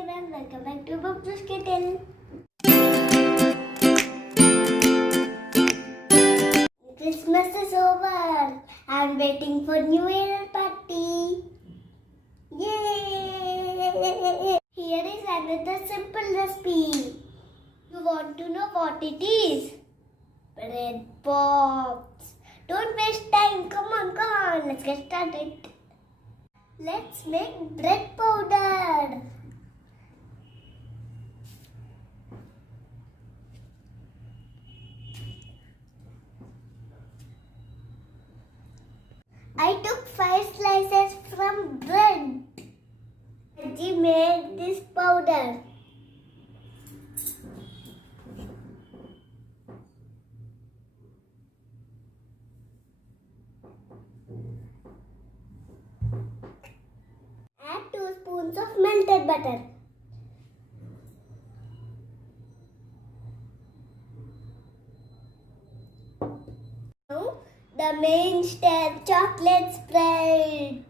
everyone, welcome back to Babbruskettle. Christmas is over. I'm waiting for New Year party. Yay! Here is another simple recipe. You want to know what it is? Bread pops. Don't waste time. Come on. Let's get started. Let's make bread powder. I took 5 slices from bread. Auntie made this powder. Add 2 spoons of melted butter. Now the main step, chocolate spread.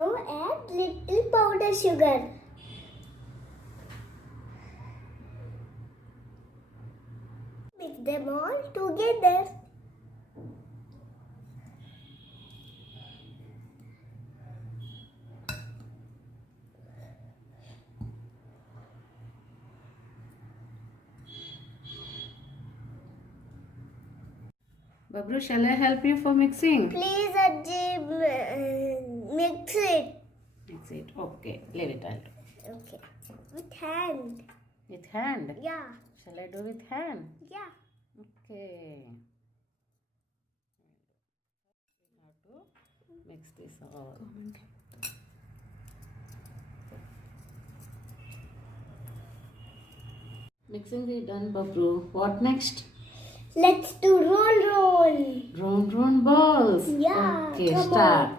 Now add little powder sugar. Mix them all together. Babbru, shall I help you for mixing? Please, Auntie, mix it. Mix it. Okay, leave it. I'll do. Okay. With hand. With hand? Yeah. Shall I do with hand? Yeah. Okay. We have to mix this all. Mixing is done, Babbru. What next? Let's do roll. Round balls. Yeah, Okay, come start.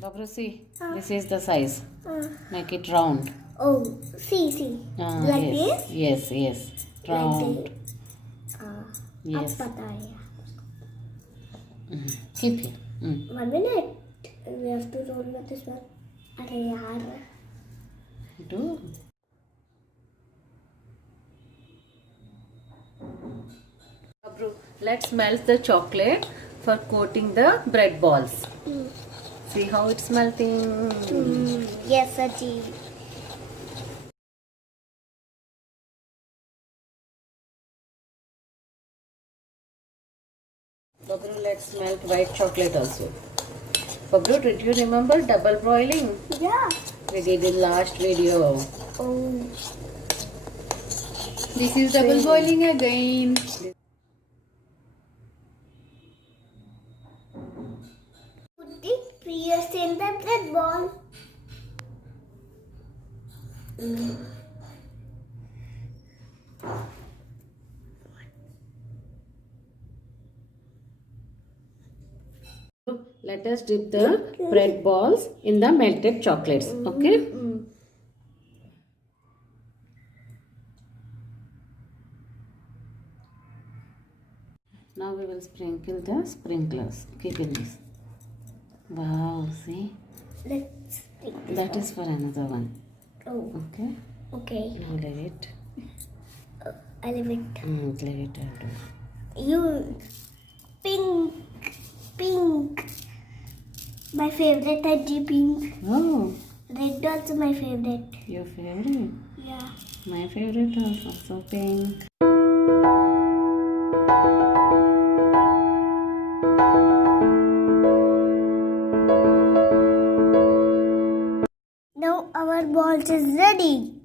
Babbru, see. Huh? This is the size. Uh, Make it round. oh, see. Like yes. this? Yes. Round. Like this. Yes. अब पता है. Keep it. 1 minute. We have to roll with this one. अरे यार. Do. Babbru, let's melt the chocolate for coating the bread balls. See how it's melting. Yes, Auntie. Babbru, let's melt white chocolate also. Babbru, did you remember double boiling? Yeah. We did in last video. Oh. This is double boiling again. Put it pierce in the bread ball. Let us dip the bread balls in the melted chocolates. Okay? Now we will sprinkle the sprinklers. Keep in this. Wow, see? Let's take this. That is for another one. Oh, Okay? okay. Now leave it. I leave it. Leave it. I'll do. You pink. My favorite Auntie pink. Oh, Red also my favorite. your favorite? Yeah. My favorite is also pink. Now our balls is ready.